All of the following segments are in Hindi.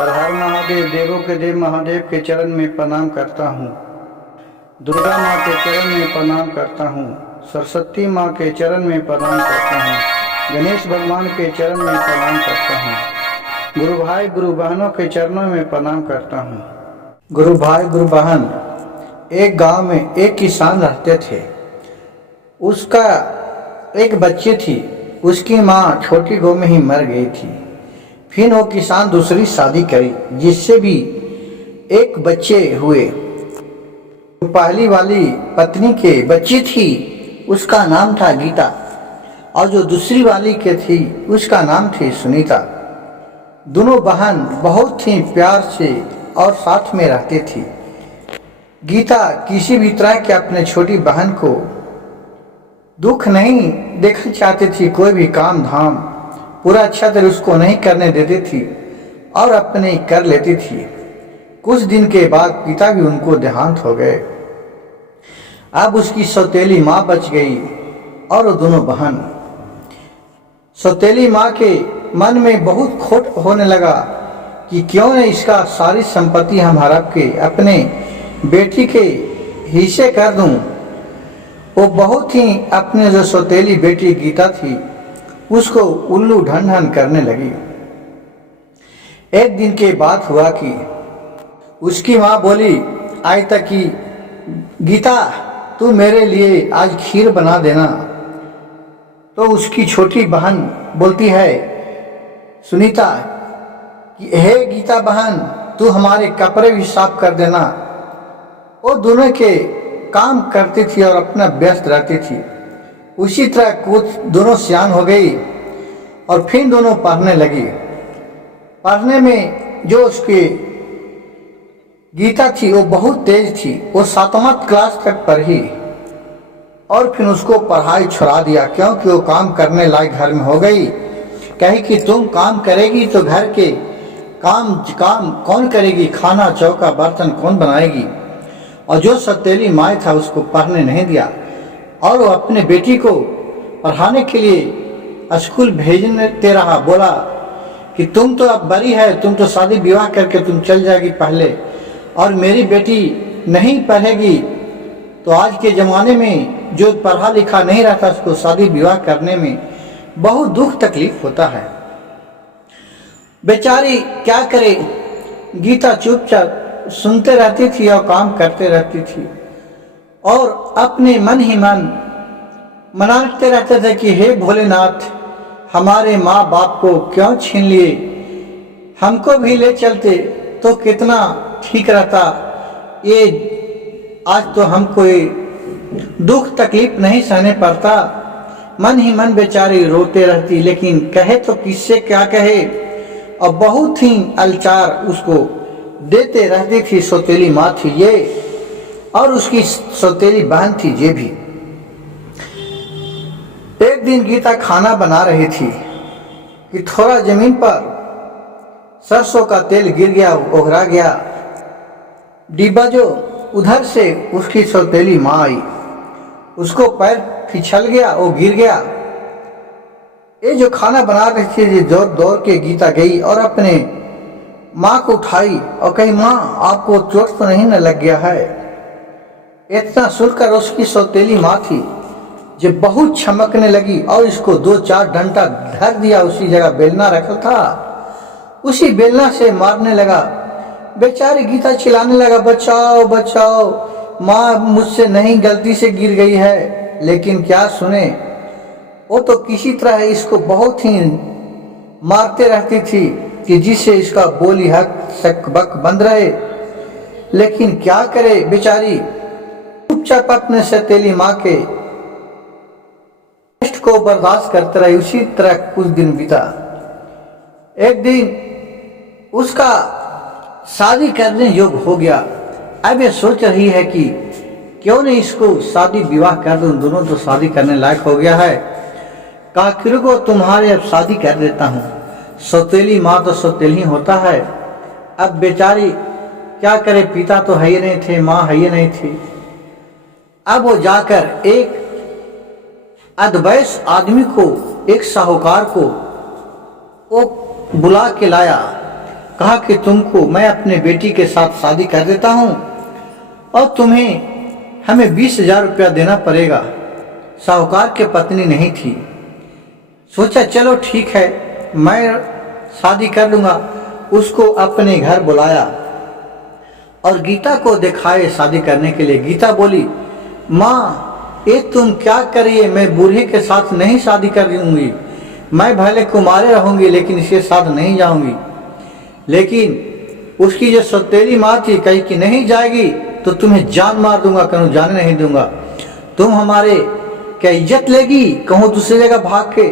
हर हर महादेव, देवों के देव महादेव के चरण में प्रणाम करता हूँ। दुर्गा माँ के चरण में प्रणाम करता हूँ। सरस्वती माँ के चरण में प्रणाम करता हूँ। गणेश भगवान के चरण में प्रणाम करता हूँ। गुरु भाई गुरु बहनों के चरणों में प्रणाम करता हूँ। गुरु भाई गुरु बहन, एक गांव में एक किसान रहते थे। उसका एक बच्ची थी। उसकी माँ छोटी गो में ही मर गई थी। फिर वो किसान दूसरी शादी करी, जिससे भी एक बच्चे हुए। पहली वाली पत्नी के बच्ची थी, उसका नाम था गीता, और जो दूसरी वाली के थी उसका नाम थी सुनीता। दोनों बहन बहुत ही प्यार से और साथ में रहती थी। गीता किसी भी तरह के अपने छोटी बहन को दुख नहीं देखना चाहती थी। कोई भी काम धाम पूरा अच्छा तरह उसको नहीं करने देती थी और अपने कर लेती थी। कुछ दिन के बाद पिता भी उनको देहांत हो गए। अब उसकी सौतेली माँ बच गई और वो दोनों बहन। सौतेली माँ के मन में बहुत खोट होने लगा कि क्यों न इसका सारी संपत्ति हम हड़प के अपने बेटी के हिस्से कर दूं। वो बहुत ही अपने जो सौतेली बेटी गीता थी उसको उल्लू ढन करने लगी। एक दिन के बाद हुआ कि उसकी माँ बोली आज तक कि गीता तू मेरे लिए आज खीर बना देना। तो उसकी छोटी बहन बोलती है सुनीता कि हे गीता बहन, तू हमारे कपड़े भी साफ कर देना। वो दोनों के काम करती थी और अपना व्यस्त रहती थी। उसी तरह कुछ दोनों सियान हो गई और फिर दोनों पढ़ने लगी। पढ़ने में जो उसकी गीता थी वो बहुत तेज थी। वो 7वां क्लास तक पढ़ी और फिर उसको पढ़ाई छुड़ा दिया, क्योंकि वो काम करने लायक घर में हो गई। कही कि तुम काम करेगी तो घर के काम कौन करेगी, खाना चौका बर्तन कौन बनाएगी। और जो सौतेली माँ था उसको पढ़ने नहीं दिया और वो अपने बेटी को पढ़ाने के लिए स्कूल भेजते रहा। बोला कि तुम तो अब बड़ी है, तुम तो शादी विवाह करके तुम चल जाएगी पहले, और मेरी बेटी नहीं पढ़ेगी। तो आज के ज़माने में जो पढ़ा लिखा नहीं रहता उसको शादी विवाह करने में बहुत दुख तकलीफ होता है। बेचारी क्या करे, गीता चुपचाप सुनते रहती थी और काम करते रहती थी और अपने मन ही मन मनाते रहते थे कि हे भोलेनाथ, हमारे माँ बाप को क्यों छीन लिए, हमको भी ले चलते तो कितना ठीक रहता। ये आज तो हमको ये दुख तकलीफ नहीं सहने पड़ता। मन ही मन बेचारी रोते रहती, लेकिन कहे तो किससे क्या कहे, और बहुत ही अलचार उसको देते रहती थी। सौतेली माँ थी ये और उसकी सौतेली बहन थी ये भी। एक दिन गीता खाना बना रही थी कि थोड़ा जमीन पर सरसों का तेल गिर गया, ओघरा गया डिब्बा। जो उधर से उसकी सौतेली माँ आई, उसको पैर फिसल गया, वो गिर गया। ये जो खाना बना रही थी दौड़ दौड़ के गीता गई और अपने माँ को उठाई और कही माँ आपको चोट तो नहीं न लग गया है। इतना सुनकर उसकी सौतेली माँ थी जो बहुत चमकने लगी और इसको 2-4 डंडा धर दिया। उसी जगह बेलना रखा था, उसी बेलना से मारने लगा। बेचारी गीता चिल्लाने लगा बचाओ बचाओ, माँ मुझसे नहीं गलती से गिर गई है। लेकिन क्या सुने, वो तो किसी तरह इसको बहुत ही मारते रहती थी कि जिससे इसका बोली हक शक बक बंद रहे। लेकिन क्या करे, बेचारी चुपचाप अपने सौतेली माँ के कष्ट को बर्दाश्त करते रही। उसी तरह कुछ दिन बीता। एक दिन उसका शादी करने योग्य हो गया। अब ये सोच रही है कि क्यों नहीं इसको शादी विवाह कर दूं, दोनों तो शादी करने लायक हो गया है। काकिर को तुम्हारे अब शादी कर देता हूँ। सौतेली माँ तो सौतेली होता है। अब बेचारी क्या करे, पिता तो है ही नहीं थे, माँ है ही नहीं थी। अब वो जाकर एक अद्वैस आदमी को, एक साहूकार को वो बुला के लाया। कहा कि तुमको मैं अपने बेटी के साथ शादी कर देता हूँ और हमें 20,000 रुपया देना पड़ेगा। साहूकार के पत्नी नहीं थी। सोचा चलो ठीक है, मैं शादी कर लूँगा। उसको अपने घर बुलाया और गीता को दिखाए शादी करने के लिए। गीता बोली, माँ ये तुम क्या करिए, मैं बूढ़े के साथ नहीं शादी कर दूंगी। मैं भले कुमारे रहूंगी लेकिन इसके साथ नहीं जाऊंगी। लेकिन उसकी जो सौतेली माँ थी कही कि नहीं जाएगी तो तुम्हें जान मार दूंगा, कहूँ जाने नहीं दूंगा। तुम हमारे क्या इज्जत लेगी, कहूँ दूसरी जगह भाग के।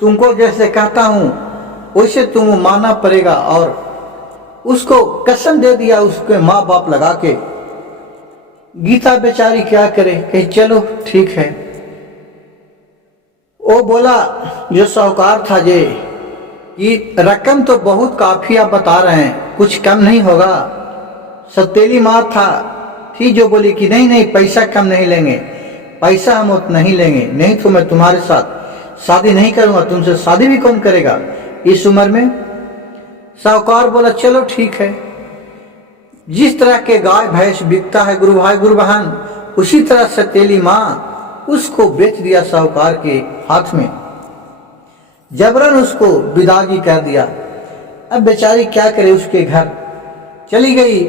तुमको जैसे कहता हूँ वैसे तुम मानना पड़ेगा। और उसको कसम दे दिया उसके माँ बाप लगा के। गीता बेचारी क्या करे, कही चलो ठीक है। वो बोला जो साहूकार था जे कि रकम तो बहुत काफी आप बता रहे हैं, कुछ कम नहीं होगा। सौतेली माँ थी जो बोली कि नहीं नहीं पैसा कम नहीं लेंगे, पैसा हम उतना नहीं लेंगे, नहीं तो मैं तुम्हारे साथ शादी नहीं करूंगा। तुमसे शादी भी कौन करेगा इस उम्र में। साहूकार बोला चलो ठीक है। जिस तरह के गाय भैंस बिकता है गुरु भाई गुरु बहन, उसी तरह सौतेली माँ उसको बेच दिया साहूकार के हाथ में। जबरन उसको विदागी कर दिया। अब बेचारी क्या करे, उसके घर चली गई।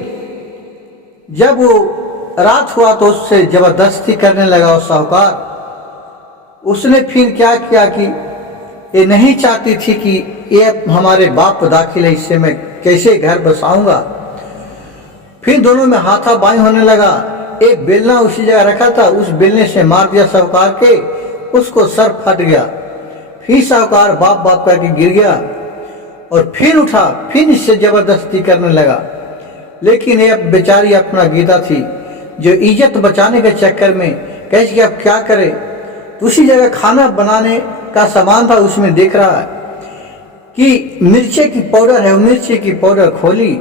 जब वो रात हुआ तो उससे जबरदस्ती करने लगा उस साहूकार। उसने फिर क्या किया कि ये नहीं चाहती थी कि ये हमारे बाप दाखिल है, इससे मैं कैसे घर बसाऊंगा। फिर दोनों में हाथापाई होने लगा। एक बेलना उसी जगह रखा था, उस बेलने से मार दिया साहूकार के, उसको सर फट गया। फिर साहूकार बाप बाप करके गिर गया और फिर उठा, फिर इससे जबरदस्ती करने लगा। लेकिन ये बेचारी अपना गीता थी जो इज्जत बचाने के चक्कर में कैसे कि अब क्या करे। तो उसी जगह खाना बनाने का सामान था, उसमें देख रहा है कि मिर्ची की पाउडर है। मिर्ची की पाउडर खोली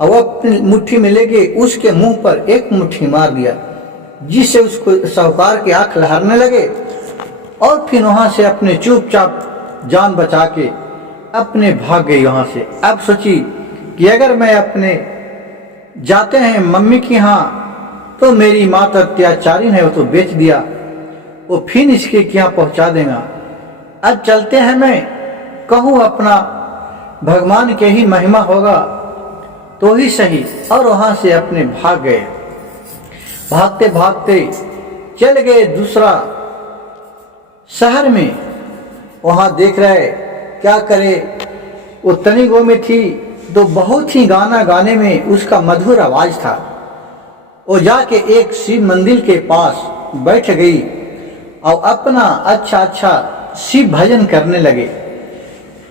और वो अपनी मुट्ठी में लेके उसके मुंह पर एक मुट्ठी मार दिया, जिससे उसको साहूकार के आंख लहरने लगे। और फिर वहां से अपने चुपचाप जान बचा के अपने भाग गई वहां से। अब सोची कि अगर मैं अपने जाते हैं मम्मी की यहाँ तो मेरी माँ तो अत्याचारी है, वो तो बेच दिया, वो फिर इसके यहाँ पहुंचा देगा। अब चलते हैं, मैं कहूँ अपना भगवान के ही महिमा होगा तो ही सही। और वहां से अपने भाग गए। भागते भागते चल गए दूसरा शहर में। वहां देख रहे क्या करे। वो तनी गो में थी तो बहुत ही गाना गाने में उसका मधुर आवाज था। वो जाके एक शिव मंदिर के पास बैठ गई और अपना अच्छा शिव भजन करने लगे।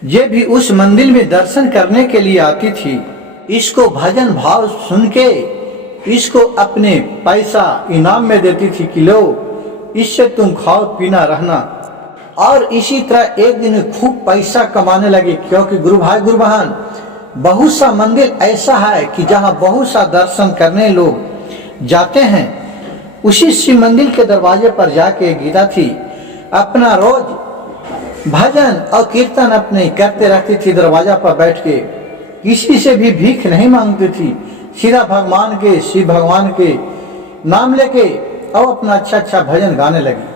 ये भी उस मंदिर में दर्शन करने के लिए आती थी। इसको भजन भाव सुन के इसको अपने पैसा इनाम में देती थी कि लो इससे तुम खाओ पीना रहना। और इसी तरह एक दिन खूब पैसा कमाने लगे, क्योंकि गुरु भाई गुरु बहन बहुत सा मंदिर ऐसा है कि जहाँ बहुत सा दर्शन करने लोग जाते हैं। उसी शिव मंदिर के दरवाजे पर जाके गीता थी अपना रोज भजन और कीर्तन अपने करते रहती थी। दरवाजा पर बैठ के किसी से भी भीख नहीं मांगती थी, सीधा भगवान के शिव भगवान के नाम लेके और अपना अच्छा भजन गाने लगी।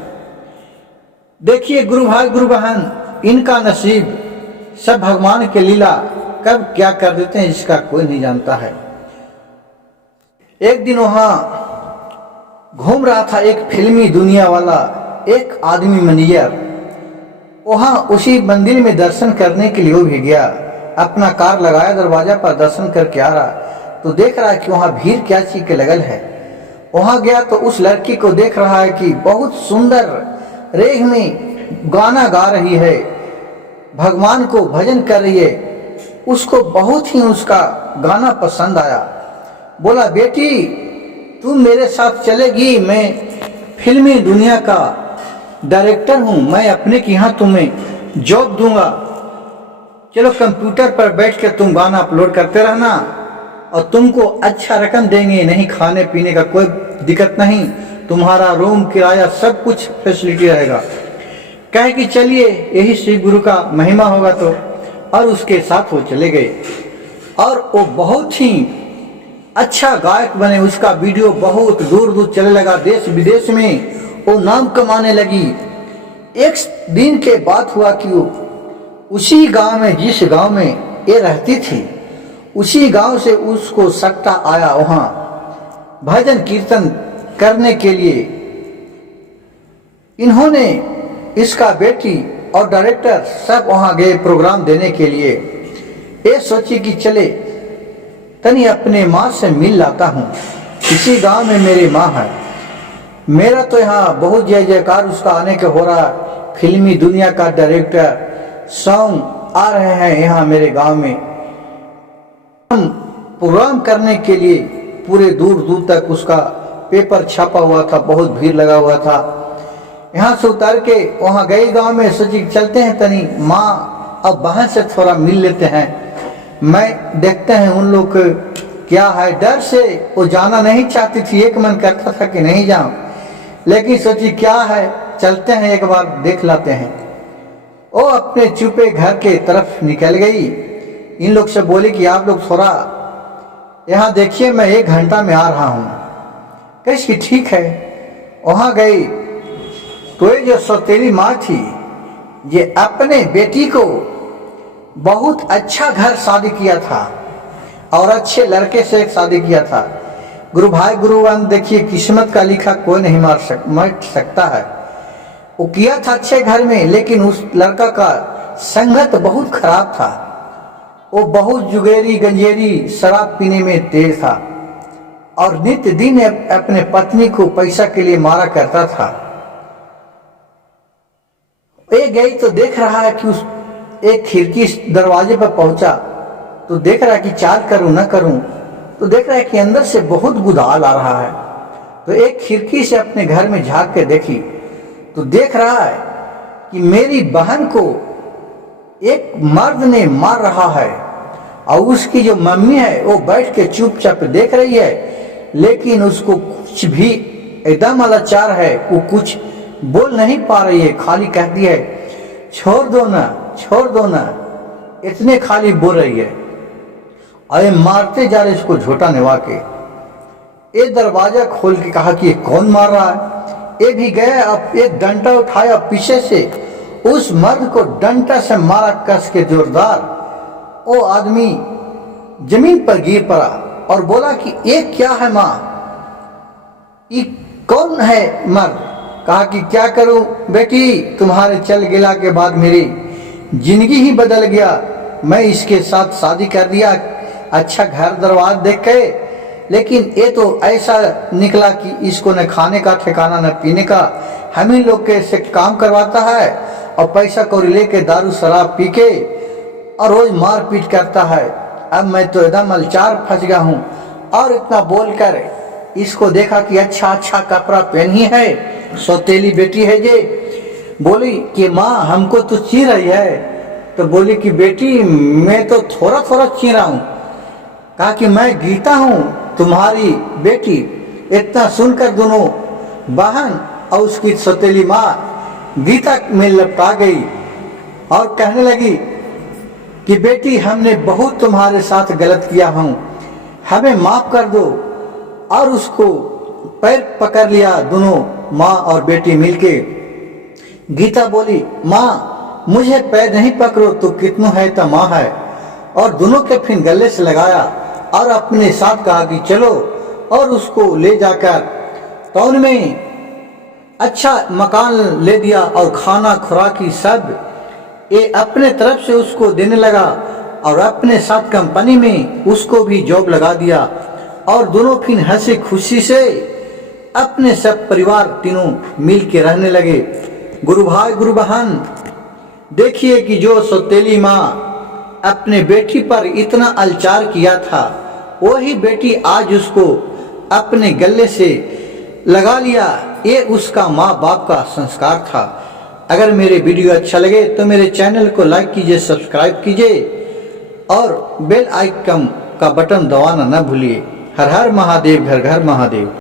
देखिए गुरु भाई गुरु बहन, इनका नसीब सब भगवान के लीला कब क्या कर देते हैं इसका कोई नहीं जानता है। एक दिन वहां घूम रहा था एक फिल्मी दुनिया वाला एक आदमी मैनेजर। वहां उसी मंदिर में दर्शन करने के लिए वो भी गया। अपना कार लगाया, दरवाजा पर दर्शन करके आ रहा तो देख रहा है कि वहां भीड़ क्या चीज के लगल है। वहां गया तो उस लड़की को देख रहा है कि बहुत सुंदर रेख में गाना गा रही है, भगवान को भजन कर रही है। उसको बहुत ही उसका गाना पसंद आया। बोला बेटी तुम मेरे साथ चलेगी, मैं फिल्मी दुनिया का डायरेक्टर हूँ, मैं अपने के यहाँ तुम्हें जॉब दूंगा। चलो कंप्यूटर पर बैठ के तुम गाना अपलोड करते रहना और तुमको अच्छा रकम देंगे, नहीं खाने पीने का कोई दिक्कत नहीं, तुम्हारा रूम किराया सब कुछ फैसिलिटी रहेगा। कहे कि चलिए यही श्री गुरु का महिमा होगा तो। और उसके साथ वो चले गए। और वो बहुत ही अच्छा गायक बने। उसका वीडियो बहुत दूर दूर चले लगा, देश विदेश में वो नाम कमाने लगी। एक दिन के बात हुआ कि उसी गांव में, जिस गांव में ये रहती थी, उसी गांव से उसको सट्टा आया वहां भजन कीर्तन करने के लिए। इन्होंने, इसका बेटी और डायरेक्टर सब वहां गए प्रोग्राम देने के लिए। ये सोची कि चले तनी अपने माँ से मिल लाता हूँ, इसी गांव में मेरी माँ है। मेरा तो यहाँ बहुत जय जयकार उसका आने के हो रहा। फिल्मी दुनिया का डायरेक्टर सॉन्ग आ रहे हैं यहाँ मेरे गांव में। हम प्रोग्राम करने के लिए पूरे दूर दूर तक उसका पेपर छापा हुआ था, बहुत भीड़ लगा हुआ था। यहाँ से उतर के वहाँ गए गांव में, सोची चलते हैं तनी माँ अब बहन से थोड़ा मिल लेते हैं। मैं देखते हैं उन लोग क्या है। डर से वो जाना नहीं चाहती थी, एक मन करता था कि नहीं जाऊं, लेकिन सोची क्या है, चलते हैं एक बार देख लाते हैं। वो अपने चुपे घर के तरफ निकल गई। इन लोग से बोली कि आप लोग थोड़ा यहाँ देखिए, मैं 1 घंटा में आ रहा हूँ। कैसी ठीक है। वहाँ गई तो ये जो सौतेली माँ थी, ये अपने बेटी को बहुत अच्छा घर शादी किया था और अच्छे लड़के से एक शादी किया था। गुरु भाई गुरुवन, देखिए किस्मत का लिखा कोई नहीं मार सकता है। वो किया था अच्छे घर में, लेकिन उस लड़का का संगत बहुत खराब था। वो बहुत जुगेरी गंजेरी शराब पीने में तेज था और नित्य दिन अपने पत्नी को पैसा के लिए मारा करता था। ये गई तो देख रहा है कि उस एक खिड़की दरवाजे पर पहुंचा तो देख रहा है कि चाल करूं न करूं, तो देख रहा है कि अंदर से बहुत गुदाल आ रहा है। तो एक खिड़की से अपने घर में झांक के देखी तो देख रहा है कि मेरी बहन को एक मर्द ने मार रहा है और उसकी जो मम्मी है वो बैठ के चुपचाप देख रही है, लेकिन उसको कुछ भी एकदम लाचार है, वो कुछ बोल नहीं पा रही है, खाली कहती है छोड़ दो ना, छोड़ दो ना, इतने खाली बोल रही है। अरे मारते जा रहे इसको झोटा निभा के। ये दरवाजा खोल के कहा कि ये कौन मार रहा है। ये भी गया, अब एक डंडा उठाया पीछे से, उस मर्द को डंडा से मारा कस के जोरदार। वो आदमी जमीन पर गिर पड़ा और बोला कि ये क्या है माँ, ये कौन है मर्द। कहा कि क्या करूं बेटी, तुम्हारे चल गिला के बाद मेरी जिंदगी ही बदल गया। मैं इसके साथ शादी कर दिया अच्छा घर दरवाजा देख के, लेकिन ये तो ऐसा निकला कि इसको न खाने का ठिकाना न पीने का। हम ही लोग के से काम करवाता है और पैसा कौड़ी लेके दारू शराब पी के और रोज मार पीट करता है। अब मैं तो एकदम अलचार फंस गया हूँ। और इतना बोलकर इसको देखा कि अच्छा अच्छा कपड़ा पहनी है, सौतेली बेटी है ये। बोली कि माँ हमको तो ची रही है। तो बोली कि बेटी मैं तो थोड़ा थोड़ा ची रहा हूँ। कहा कि मैं गीता हूँ तुम्हारी बेटी। इतना सुनकर दोनों बहन और उसकी सौतेली माँ गीता में लपटा गई और कहने लगी कि बेटी हमने बहुत तुम्हारे साथ गलत किया हूँ, हमें माफ कर दो। और उसको पैर पकड़ लिया दोनों माँ और बेटी मिलके। गीता बोली माँ मुझे पैर नहीं पकड़ो तो कितनों है तो माँ है। और दोनों के फिर गले से लगाया और अपने साथ कहा कि चलो, और उसको ले जाकर टाउन में अच्छा मकान ले दिया और खाना खुराकी सब ये अपने तरफ से उसको देने लगा और अपने साथ कंपनी में उसको भी जॉब लगा दिया। और दोनों फिर हंसी खुशी से अपने सब परिवार तीनों मिल के रहने लगे। गुरु भाई गुरु बहन, देखिए कि जो सौतेली माँ अपने बेटी पर इतना अत्याचार किया था, वही बेटी आज उसको अपने गले से लगा लिया। ये उसका माँ बाप का संस्कार था। अगर मेरे वीडियो अच्छा लगे तो मेरे चैनल को लाइक कीजिए, सब्सक्राइब कीजिए और बेल आइकन का बटन दबाना न भूलिए। हर हर महादेव, घर घर महादेव।